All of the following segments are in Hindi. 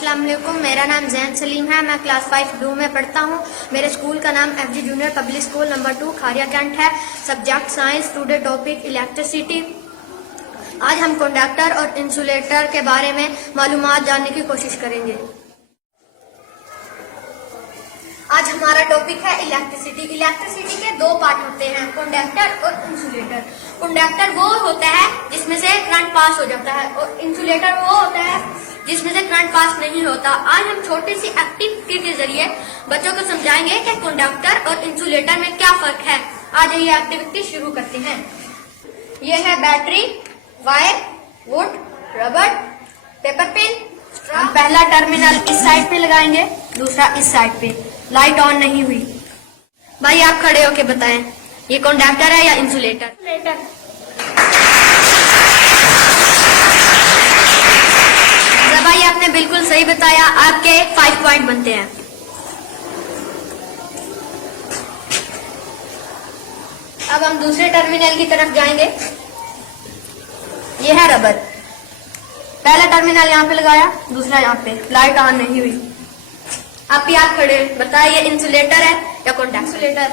अस्सलाम वालेकुम। मेरा नाम जैन सलीम है। मैं क्लास 5 ब्लू में पढ़ता हूँ। मेरे स्कूल का नाम FG junior public school number 2 Kharian cantt है। Subject science, today topic electricity. आज हम कंडक्टर और इंसुलेटर के बारे में मालूमात जानने की कोशिश करेंगे। आज हमारा टॉपिक है इलेक्ट्रिसिटी। इलेक्ट्रिसिटी के दो पार्ट होते हैं, कंडक्टर और इंसुलेटर। कंडक्टर वो होता है जिसमें से करंट पास हो जाता है और इंसुलेटर वो होता है जिसमें से करंट पास नहीं होता। आज हम छोटी सी एक्टिविटी के जरिए बच्चों को समझाएंगे कि कंडक्टर और इंसुलेटर में क्या फर्क है। आज ये एक्टिविटी शुरू करते हैं। ये है battery, wire, would, rubber, paper pin. हम पहला टर्मिनल इस साइड पे लगाएंगे, दूसरा इस साइड पे। लाइट ऑन नहीं हुई। भाई आप खड़े होके बताएं, ये कंडक्टर है या इंसुलेटर? भाई आपने बिल्कुल सही बताया। आपके 5 पॉइंट बनते हैं। अब हम दूसरे टर्मिनल की तरफ जाएंगे। ये है रबर। पहला टर्मिनल यहाँ पे लगाया, दूसरा यहाँ पे। लाइट ऑन नहीं हुई। आप ही आप खड़े बताइए, ये इंसुलेटर है या कंडक्टर?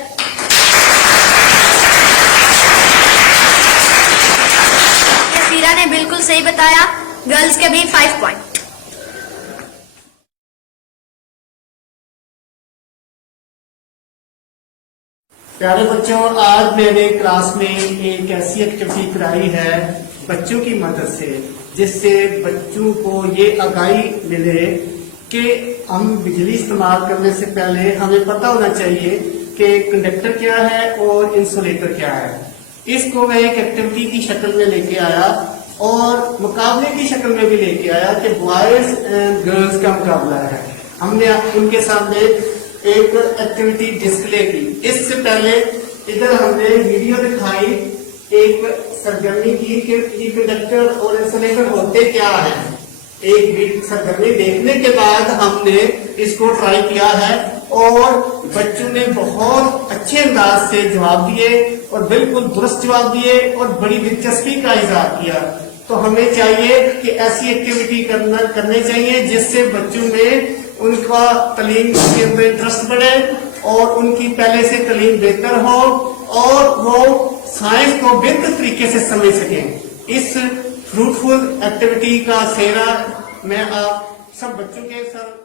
सीरा ने बिल्कुल सही बताया। गर्ल्स के भी 5 पॉइंट। प्यारे बच्चों, आज मैंने क्लास में एक ऐसी एक्टिविटी कराई है बच्चों की मदद से, जिससे बच्चों को ये आगाही मिले कि हम बिजली इस्तेमाल करने से पहले हमें पता होना चाहिए कि कंडक्टर क्या है और इंसुलेटर क्या है। इसको मैं एक एक्टिविटी की शक्ल में लेके आया और मुकाबले की शक्ल में भी लेके आया कि बॉयज एंड गर्ल्स का मुकाबला है। हमने उनके सामने एक एक्टिविटी डिस्प्ले की। इससे पहले इधर हमने वीडियो दिखाई, एक सरगर्मी की कि ये कंडक्टर और इंसुलेटर होते क्या है। एक सरगर्मी देखने के बाद हमने इसको ट्राई किया है और बच्चों ने बहुत अच्छे अंदाज से जवाब दिए और बिल्कुल दुरुस्त जवाब दिए और बड़ी दिलचस्पी का इजहार किया। तो हमें चाहिए कि ऐसी एक्टिविटी करने चाहिए जिससे बच्चों में उनका तालीम के अंदर इंटरेस्ट बढ़े और उनकी पहले से तालीम बेहतर हो और वो साइंस को बेहतर तरीके से समझ सकें। इस फ्रूटफुल एक्टिविटी का सेहरा मैं आप सब बच्चों के साथ